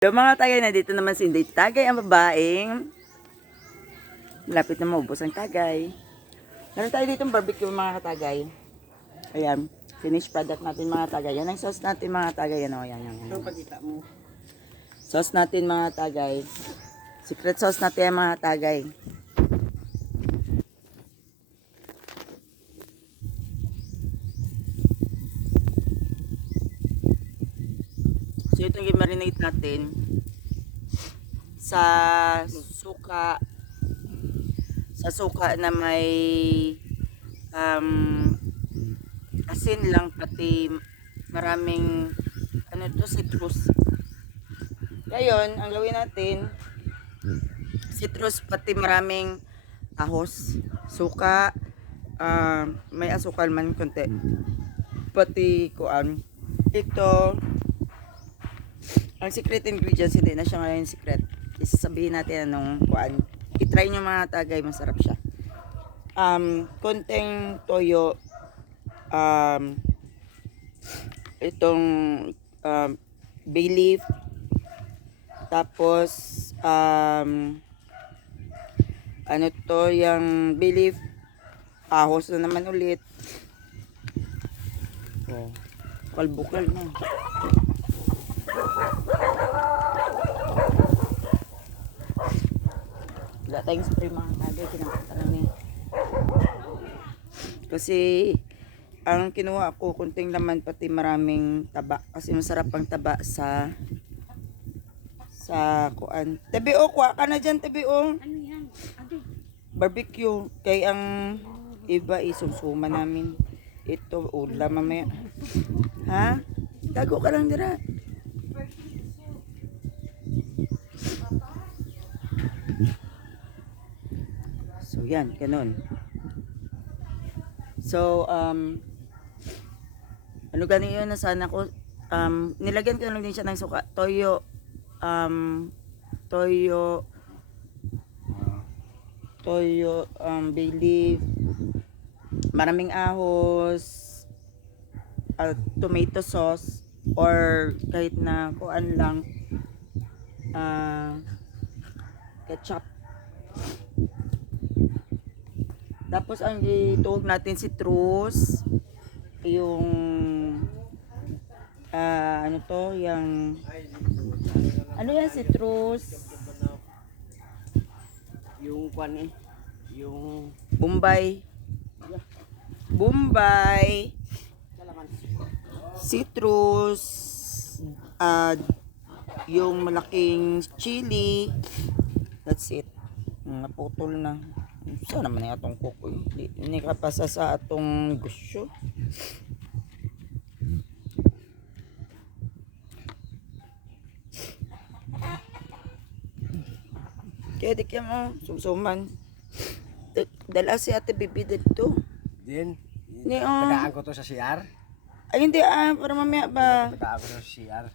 Yung mga tagay na dito naman si Inday Tagay, ang babaeng malapit na maubos ang tagay. Meron tayo dito barbecue mga katagay. Ayan, finished product natin mga tagay. Yan ang sauce natin mga tagay. Yan o, yan. Ano pakita mo? Sauce natin mga tagay. Secret sauce natin mga tagay. So itong i-marinate natin sa suka na may asin lang pati maraming citrus. Ngayon, ang gawin natin citrus pati maraming ahos, suka, may asukal man konti. Pati kuan. Ito ang secret ingredients, hindi na siya ngayon secret. Isasabihin natin anong kuan. I-try nyo mga tagay, masarap siya. Konting toyo, itong bay leaf, tapos ano to, yung bay leaf, ahos na naman ulit. Oh, kalbukal na. Wala tayong spray mga tagay, kinakanta lang eh. Kasi ang kinuha ko kunting laman pati maraming taba kasi masarap ang taba sa kuan. Tabi o, kuha ka na dyan tabi o. Ano yan? Ate. Barbecue. Kay ang iba isumsuma namin. Ito ulam mamaya. Ha? Tago ka lang dira. So yan, ganun. So ano gani yun na sana ko nilagyan ko lang din siya ng suka, toyo, bay leaf, maraming ahos, tomato sauce or kahit na kuan lang, ketchup. Tapos ang ituog natin citrus, yung ano to, yung ano yan, citrus, Yung kwan eh. Yung Bombay, citrus, yung malaking chili, that's it. Naputol na. Saan naman yung atong kukoy? Hindi ka pasa sa atong gusyo. Kaya di kaya mo, sumsuman. Dala si ate bibi dito. din. Ni Tagaan ko to sa CR. Ay hindi para mamaya ba. Tagaan ko to sa CR.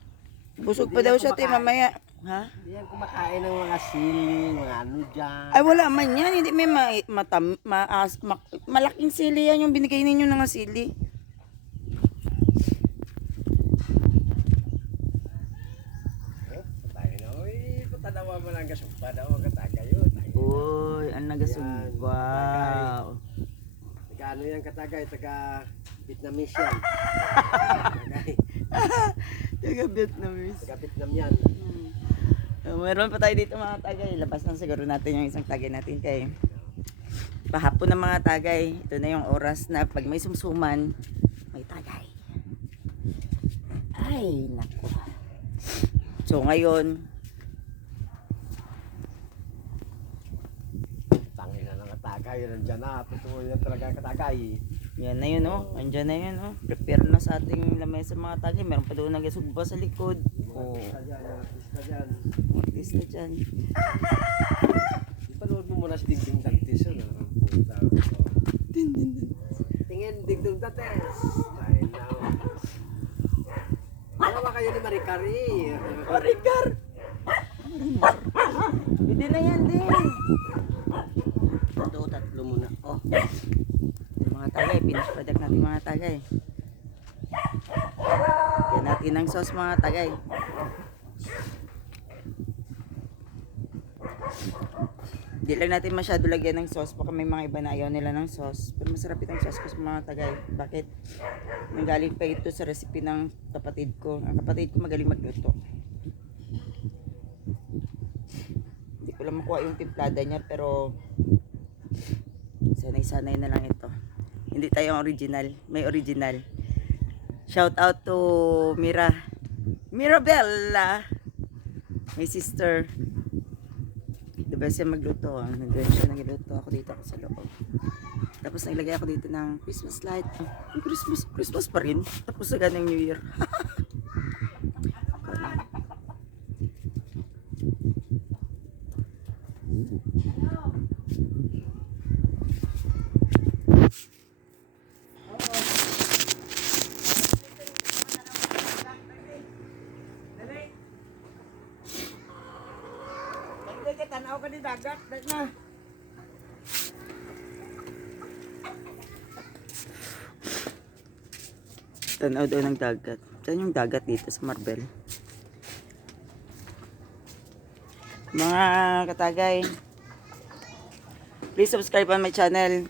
Busog pa daw siya te mamaya. Ha? Hindi yan kumakain ng mga sili, mga ano dyan. Ay wala man yan, hindi may malaking sili yan yung binigay ninyo ng sili. Tayo na, uy, patanawa mo lang kasumpa daw, katagayo. Uy, ang nagasumbaw. Taga ano yan katagay, taga Vietnamese yan. Tagay, Taga Vietnamese. taga Vietnam yan. Meron pa tayo dito mga tagay. Labas na siguro natin yung isang tagay natin kay pahapon ng mga tagay. Ito na yung oras na pag may sumsuman, may tagay. Ay, naku. So ngayon, Tangin na ng katagay, nandiyan na, totoo yan talaga katagay. yan na yun oh. Andyan na yun oh. Prepare na sa ating lamesa mga tagay. Meron pa doon nagasugba sa likod. Oh, Artista dyan. artist na dyan. Ipanood mo muna si Dingding Dantes. Puta. Tingin, Dingding Dantes. Ay, now. Dalawa kayo ni Maricari. Maricar! Hindi na yan din. Tatlo muna. Oh. Mga tagay, finish product natin mga tagay. Yan natin ng sauce mga tagay. Hindi lang natin masyado lagyan ng sauce. Baka may mga iba na ayaw nila ng sauce. Pero masarap itong sauce ko sa mga Tagay. Bakit? Nanggaling pa ito sa recipe ng kapatid ko. Ang kapatid ko magaling magluto. Hindi ko lang makuha yung timplada niya, pero sanay-sanay na lang ito. Hindi tayo ang original. May original. Shout out to Mirabella, my sister. Diba siya magluto? Nandun siya nagluto. Ako dito ako sa loob. Tapos naglagay ako dito ng Christmas light. Christmas pa rin. Tapos agad ng New Year. Tanaw ka ni dagat, na. Tanaw daw ng dagat. Saan yung dagat dito sa Marbel? Mga katagay, please subscribe on my channel.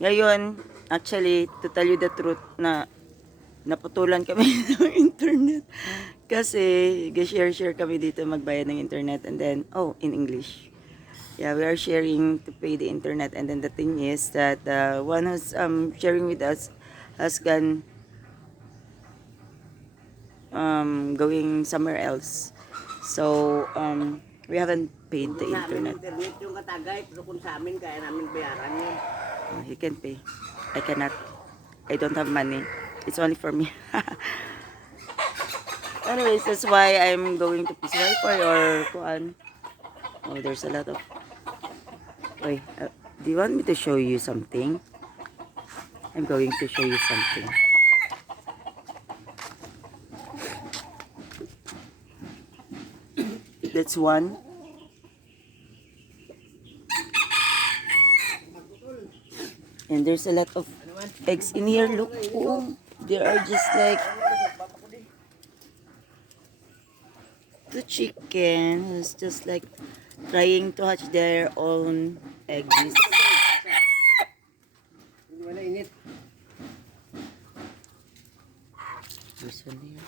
Ngayon, actually, to tell you the truth, na naputulan kami ng internet. Kasi, share kami dito magbayad ng internet, and then, in English. Yeah, we are sharing to pay the internet, and then the thing is that one who's sharing with us has gone going somewhere else. So, we haven't paid the internet. Internet yung katagay, pero kung sa amin, kaya namin bayaran yun. He can pay. I cannot. I don't have money. It's only for me. Anyways, that's why I'm going to Peace Wi-Fi or kuan. Oh, there's a lot of... Wait, do you want me to show you something? I'm going to show you something. That's one. And there's a lot of eggs in here. Look, oh, they are just like the chicken is just like trying to hatch their own eggs. Hindi wala init. This one here.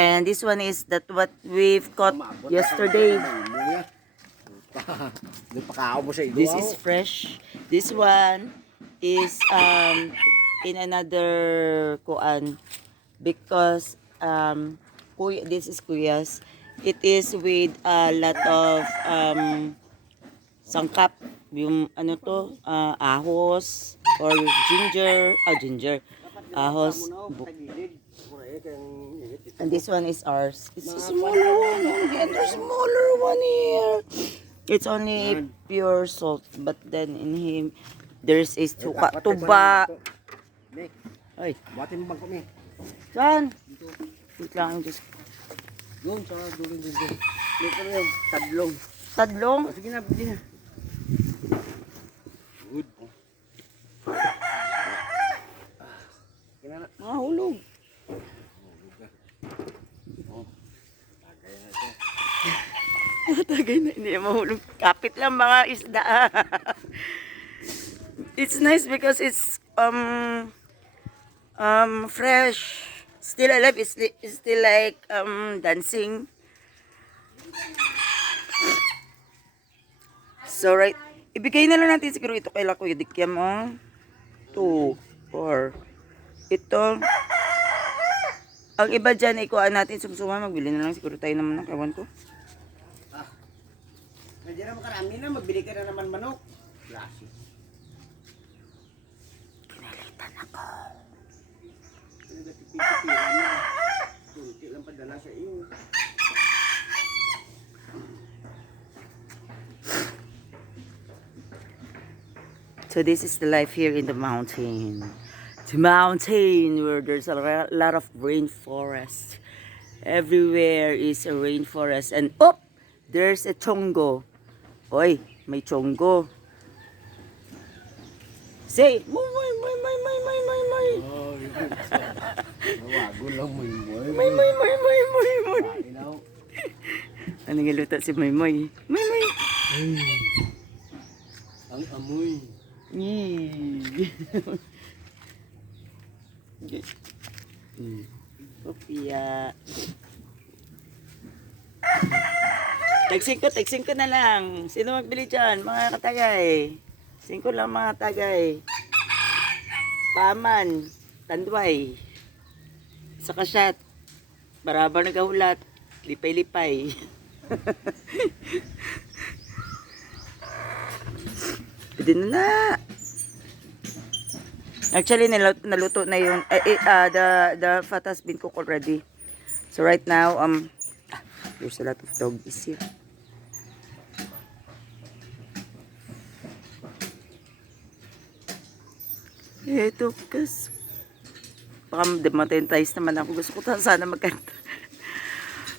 And this one is that what we've caught yesterday. This is fresh. This one is in another kuan because this is kuyas. It is with a lot of sangkap, yung ano to, ahos or ginger, ahos. And this one is ours. It's a smaller one. And there's smaller one here. It's only pure salt, but then in him there's is tuba. Ay, Buhatin mo bang kami? saan? Wait lang, just Doon sa dulo din. Dito na yung tadlong. tadlong. Sige na, bili na. Good. Mahulog. Tagay na, hindi mahulog. Kapit lang mga isda. It's nice because it's fresh. Still alive. It's still like dancing. So right, ibigay na lang natin siguro ito kay Kuya Dikyam. 2, 4. Ito. Ang iba dyan, ikuhaan natin sumsuma. Magbili na lang siguro tayo naman ng kawan ko. Nandiyan naman karami na, magbili ka na naman manok. Klase. Kinalitan ako. Pinagatipipiran na. Kunti lang padala sa iyo. So this is the life here in the mountain. The mountain where there's a lot of rainforest. Everywhere is a rainforest. And there's a chongo. Oy, may chongo. Say, may. Nawago lang mo yun. May. Inaw. Ano nga luto si Maymoy? Maymoy! Ang amoy. Yee! Kopya. Tag 5 na lang. Sino magbili dyan? Mga katagay. 5 lang mga tagay. Paman. Tandway. Sa kasyat. Barabar nagahulat. Lipay-lipay. Pwede na. Actually, naluto na yung the fat has been cooked already. So right now, there's a lot of doggies here. Eto, kas. Baka demonetize naman ako. Gusto ko sana magkanta.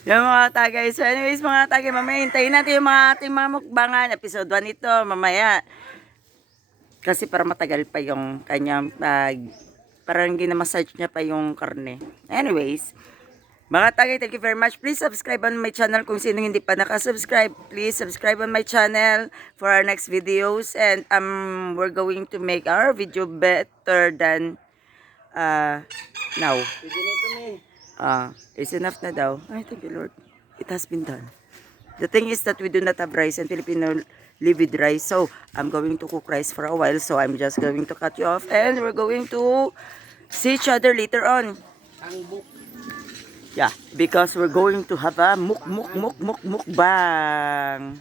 Yung mga tagay. So anyways, mga tagay, mamaya hintayin natin yung mga ating mga mukbangan. Episode 1 ito, mamaya. Kasi para matagal pa yung kanyang parang gina-massage niya pa yung karne. Anyways, mga tagay, thank you very much. Please subscribe on my channel kung sino hindi pa nakasubscribe. Please subscribe on my channel for our next videos. And we're going to make our video better than now. Pwede na ito, me. It's enough na daw. Ay, thank you, Lord. It has been done. The thing is that we do not have rice and Filipino live with rice. So, I'm going to cook rice for a while. So, I'm just going to cut you off. And we're going to see each other later on. Ang buk. Yeah, because we're going to have a mukbang.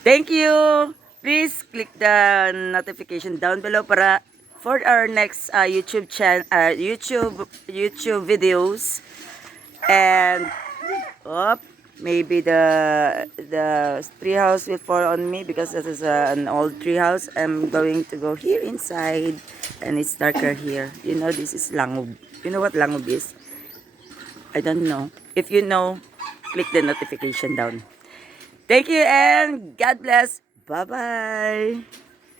Thank you. Please click the notification down below para for our next YouTube channel, YouTube videos. And maybe the tree house will fall on me because this is an old tree house. I'm going to go here inside, and it's darker here. You know, this is Langub. You know what Langub is? I don't know. If you know, click the notification down. Thank you and God bless. Bye-bye.